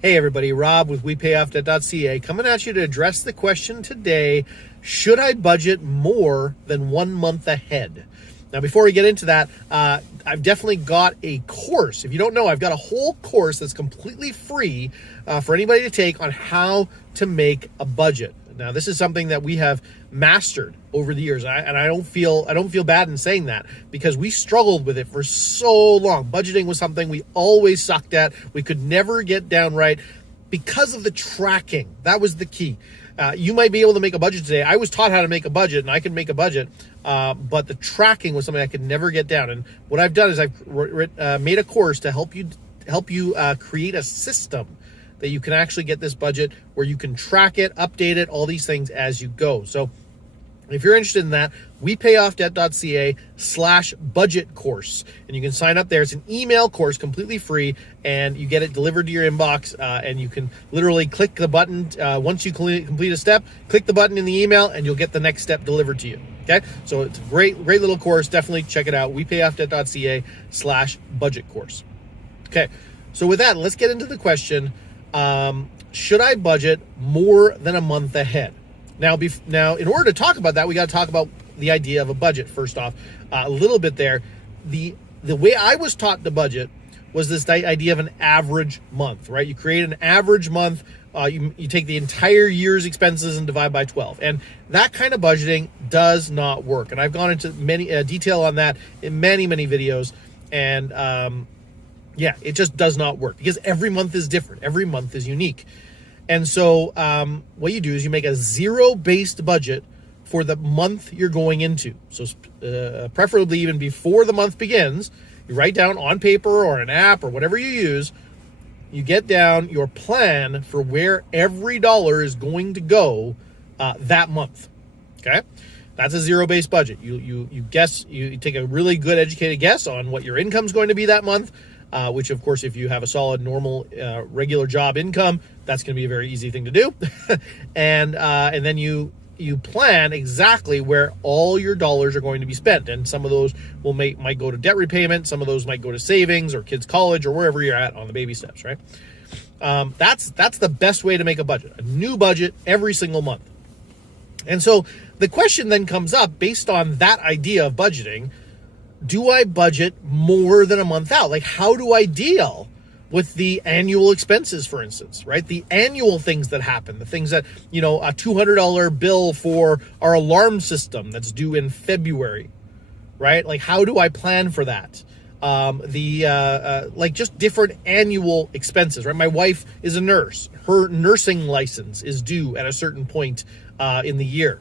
Hey everybody, Rob with WePayOffDebt.ca coming at you to address the question today, should I budget more than 1 month ahead? Now before we get into that, I've definitely got a course. If you don't know, I've got a whole course that's completely free for anybody to take on how to make a budget. Now this is something that we have mastered over the years, and I don't feel bad in saying that, because we struggled with it for so long. Budgeting was something we always sucked at. We could never get down right because of the tracking. That was the key. You might be able to make a budget today. I was taught how to make a budget, and I can make a budget, but the tracking was something I could never get down. And what I've done is I've made a course to help you create a system that you can actually get this budget where you can track it, update it, all these things as you go. So if you're interested in that, WePayOffDebt.ca/budget course. And you can sign up there. It's an email course, completely free, and you get it delivered to your inbox, and you can literally click the button. Once you complete a step, click the button in the email, and you'll get the next step delivered to you. Okay? So it's a great little course. Definitely check it out. WePayOffDebt.ca/budget course. Okay. So with that, let's get into the question. Should I budget more than a month ahead? Now, in order to talk about that, we got to talk about the idea of a budget. First off, a little bit there. The way I was taught to budget was this idea of an average month, right? You create an average month. You take the entire year's expenses and divide by 12, and that kind of budgeting does not work. And I've gone into many detail on that in many videos, and yeah, it just does not work because every month is different. Every month is unique. And so what you do is you make a zero-based budget for the month you're going into. So preferably even before the month begins, you write down on paper or an app or whatever you use, you get down your plan for where every dollar is going to go that month, okay? That's a zero-based budget. You guess, you take a really good educated guess on what your income is going to be that month, which of course, if you have a solid, normal, regular job income, that's going to be a very easy thing to do. and then you plan exactly where all your dollars are going to be spent. And some of those might go to debt repayment. Some of those might go to savings or kids' college or wherever you're at on the baby steps, right? That's the best way to make a budget, a new budget every single month. And so the question then comes up based on that idea of budgeting. Do I budget more than a month out? Like, how do I deal with the annual expenses, for instance, right? The annual things that happen, the things that, a $200 bill for our alarm system that's due in February, right? Like, how do I plan for that? Like just different annual expenses, right? My wife is a nurse. Her nursing license is due at a certain point in the year.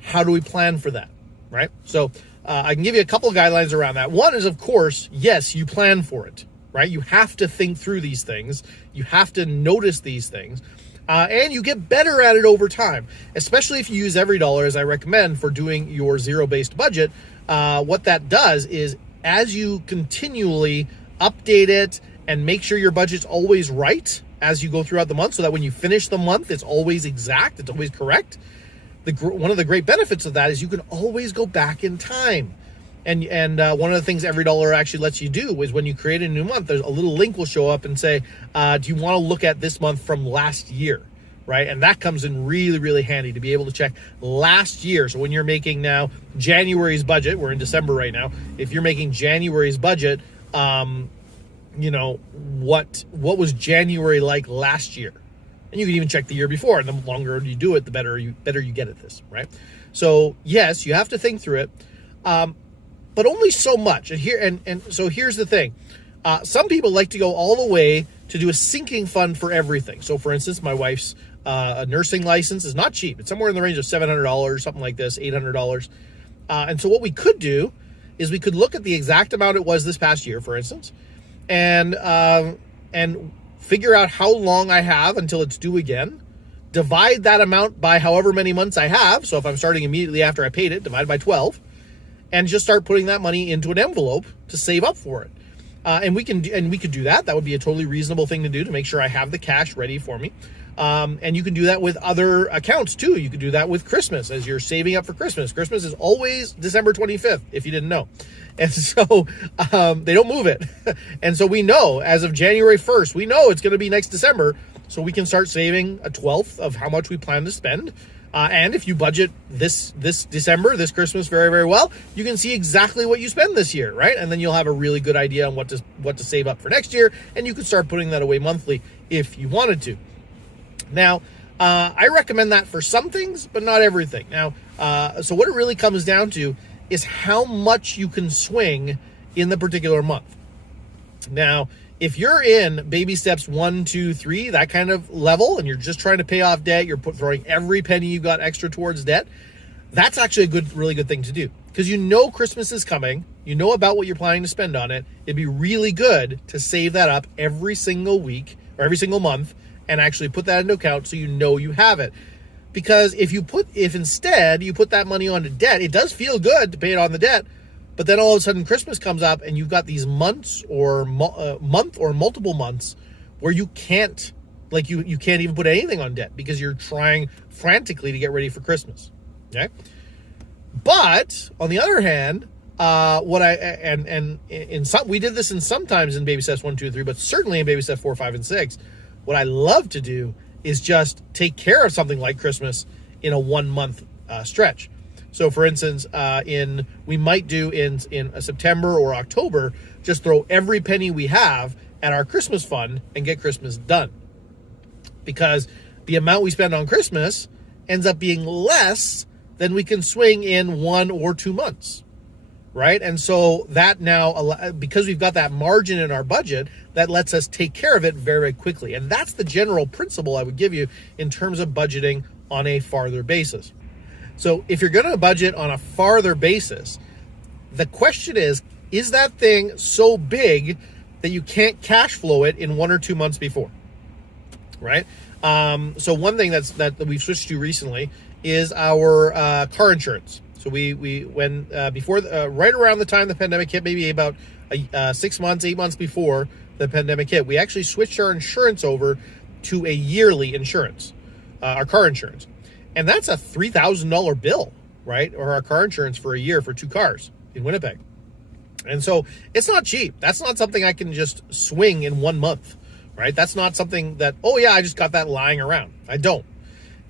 How do we plan for that, right? So, I can give you a couple of guidelines around that. One is, of course, yes, you plan for it, right? You have to think through these things. You have to notice these things. And you get better at it over time, especially if you use every dollar, as I recommend for doing your zero-based budget. What that does is, as you continually update it and make sure your budget's always right as you go throughout the month, so that when you finish the month, it's always exact, it's always correct. One of the great benefits of that is you can always go back in time. And one of the things every dollar actually lets you do is when you create a new month, there's a little link will show up and say, do you want to look at this month from last year, right? And that comes in really handy to be able to check last year. So when you're making now January's budget, we're in December right now. If you're making January's budget, what was January like last year? And you can even check the year before, and the longer you do it, the better you get at this, right? So yes, you have to think through it, but only so much. And so here's the thing: some people like to go all the way to do a sinking fund for everything. So, for instance, my wife's nursing license is not cheap; it's somewhere in the range of $700, something like this, $800. And so what we could do is we could look at the exact amount it was this past year, for instance, and figure out how long I have until it's due again, divide that amount by however many months I have. So if I'm starting immediately after I paid it, divide by 12, and just start putting that money into an envelope to save up for it. And we could do that. That would be a totally reasonable thing to do to make sure I have the cash ready for me. And you can do that with other accounts too. You could do that with Christmas as you're saving up for Christmas. Christmas is always December 25th, if you didn't know. And so they don't move it. And so we know as of January 1st, we know it's going to be next December. So we can start saving a 12th of how much we plan to spend. And if you budget this December, this Christmas very, very well, you can see exactly what you spend this year, right? And then you'll have a really good idea on what to save up for next year. And you can start putting that away monthly if you wanted to. Now, I recommend that for some things, but not everything. Now, so what it really comes down to is how much you can swing in the particular month. Now, if you're in baby steps 1, 2, 3, that kind of level, and you're just trying to pay off debt, you're throwing every penny you've got extra towards debt, that's actually a really good thing to do. Because you know Christmas is coming, you know about what you're planning to spend on it. It'd be really good to save that up every single week or every single month and actually put that into account so you know you have it. Because if instead you put that money onto debt, it does feel good to pay it on the debt, but then all of a sudden Christmas comes up and you've got these months or month or multiple months where you can't, you can't even put anything on debt because you're trying frantically to get ready for Christmas. Okay. But on the other hand, we did this sometimes in baby steps 1, 2, and 3, but certainly in baby step 4, 5, and 6, what I love to do is just take care of something like Christmas in a 1 month stretch. So for instance, we might do in September or October, just throw every penny we have at our Christmas fund and get Christmas done. Because the amount we spend on Christmas ends up being less than we can swing in 1 or 2 months, right? And so that now, because we've got that margin in our budget, that lets us take care of it very, very quickly. And that's the general principle I would give you in terms of budgeting on a farther basis. So if you're going to budget on a farther basis, the question is that thing so big that you can't cash flow it in 1 or 2 months before, right? So one thing that we've switched to recently is our car insurance. So right around the time the pandemic hit, maybe about 6 months, 8 months before the pandemic hit, we actually switched our insurance over to a yearly insurance, our car insurance. And that's a $3,000 bill, right? Or our car insurance for a year for 2 cars in Winnipeg. And so it's not cheap. That's not something I can just swing in 1 month, right? That's not something that, oh yeah, I just got that lying around. I don't.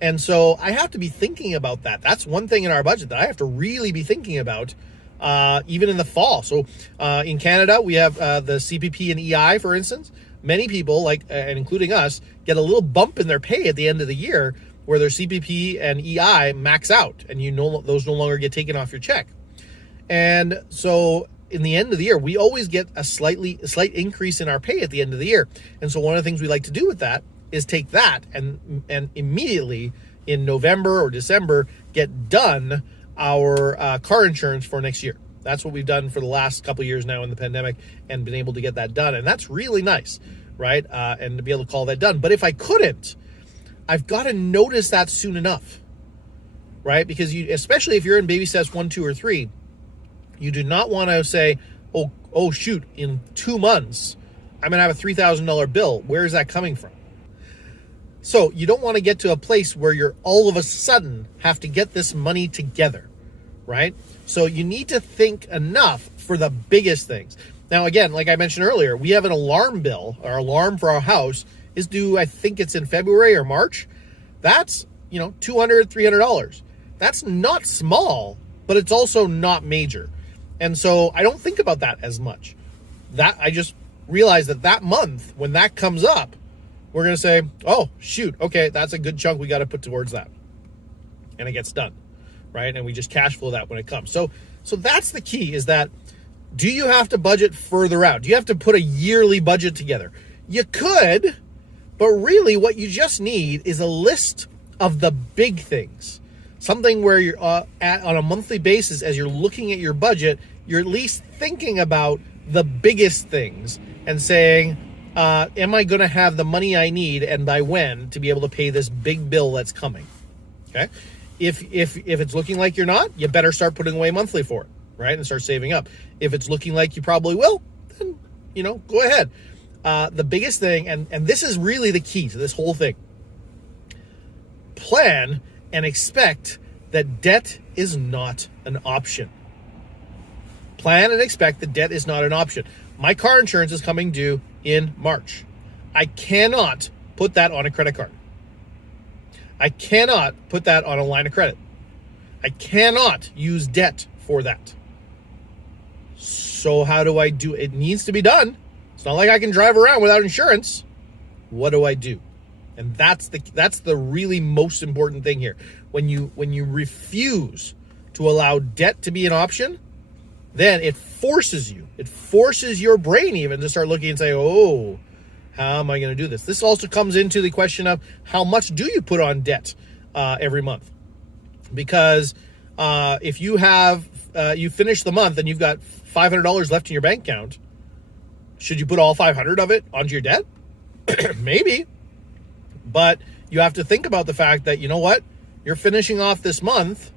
And so I have to be thinking about that. That's one thing in our budget that I have to really be thinking about, even in the fall. So in Canada, we have the CPP and EI, for instance. Many people, and including us, get a little bump in their pay at the end of the year where their CPP and EI max out, and those no longer get taken off your check. And so in the end of the year, we always get a slight increase in our pay at the end of the year. And so one of the things we like to do with that is take that and immediately in November or December get done our car insurance for next year. That's what we've done for the last couple of years now in the pandemic and been able to get that done. And that's really nice, right? And to be able to call that done. But if I couldn't, I've got to notice that soon enough, right? Because especially if you're in baby steps 1, 2, or 3, you do not want to say, oh shoot, in 2 months, I'm going to have a $3,000 bill. Where is that coming from? So you don't want to get to a place where you're all of a sudden have to get this money together, right? So you need to think enough for the biggest things. Now, again, like I mentioned earlier, we have an alarm bill. Our alarm for our house is due, I think it's in February or March. That's, $200, $300. That's not small, but it's also not major. And so I don't think about that as much. That I just realize that month, when that comes up, we're going to say, oh, shoot, okay, that's a good chunk we got to put towards that. And it gets done, right? And we just cash flow that when it comes. So that's the key, is that, do you have to budget further out? Do you have to put a yearly budget together? You could, but really what you just need is a list of the big things. Something where you're on a monthly basis, as you're looking at your budget, you're at least thinking about the biggest things and saying, am I going to have the money I need and by when to be able to pay this big bill that's coming? Okay. If it's looking like you're not, you better start putting away monthly for it, right? And start saving up. If it's looking like you probably will, then go ahead. The biggest thing, and this is really the key to this whole thing, plan and expect that debt is not an option. Plan and expect that debt is not an option. My car insurance is coming due in March. I cannot put that on a credit card. I cannot put that on a line of credit. I cannot use debt for that. So how do I do it? It needs to be done. It's not like I can drive around without insurance. What do I do? And that's the really most important thing here. When you refuse to allow debt to be an option, then it forces your brain even to start looking and say, oh, how am I going to do this? This also comes into the question of how much do you put on debt every month? Because if you have you finish the month and you've got $500 left in your bank account, should you put all 500 of it onto your debt? Maybe. But you have to think about the fact that, you know what? You're finishing off this month.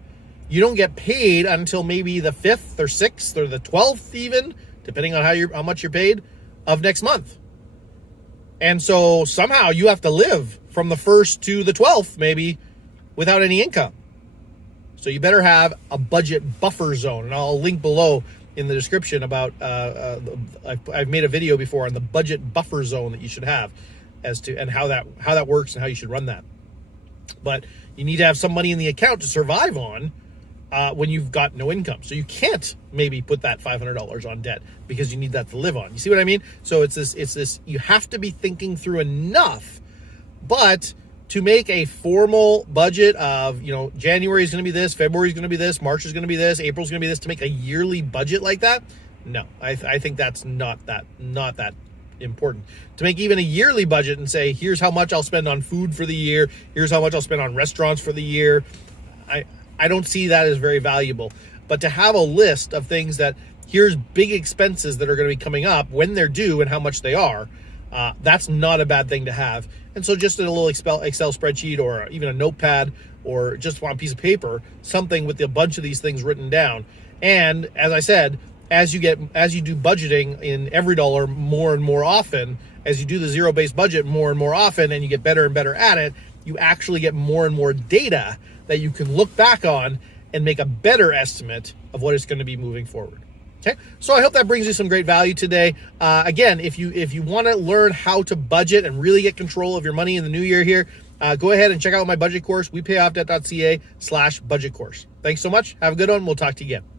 You don't get paid until maybe the 5th or 6th or the 12th even, depending on how much you're paid, of next month. And so somehow you have to live from the 1st to the 12th maybe without any income. So you better have a budget buffer zone. And I'll link below in the description about, I've made a video before on the budget buffer zone that you should have and how that works and how you should run that. But you need to have some money in the account to survive on when you've got no income. So you can't maybe put that $500 on debt because you need that to live on. You see what I mean? So it's this, you have to be thinking through enough, but to make a formal budget of, January is going to be this, February is going to be this, March is going to be this, April is going to be this, to make a yearly budget like that, no, I think that's not that important. To make even a yearly budget and say, here's how much I'll spend on food for the year, here's how much I'll spend on restaurants for the year, I don't see that as very valuable. But to have a list of things that, here's big expenses that are going to be coming up, when they're due and how much they are, that's not a bad thing to have. And so just in a little Excel spreadsheet or even a notepad or just on a piece of paper, something with a bunch of these things written down. And as I said, as you do budgeting in every dollar more and more often, as you do the zero-based budget more and more often, and you get better and better at it, you actually get more and more data that you can look back on and make a better estimate of what it's going to be moving forward. Okay, so I hope that brings you some great value today. Again, if you want to learn how to budget and really get control of your money in the new year here, go ahead and check out my budget course, WePayOffDebt.ca /budget course. Thanks so much. Have a good one. We'll talk to you again.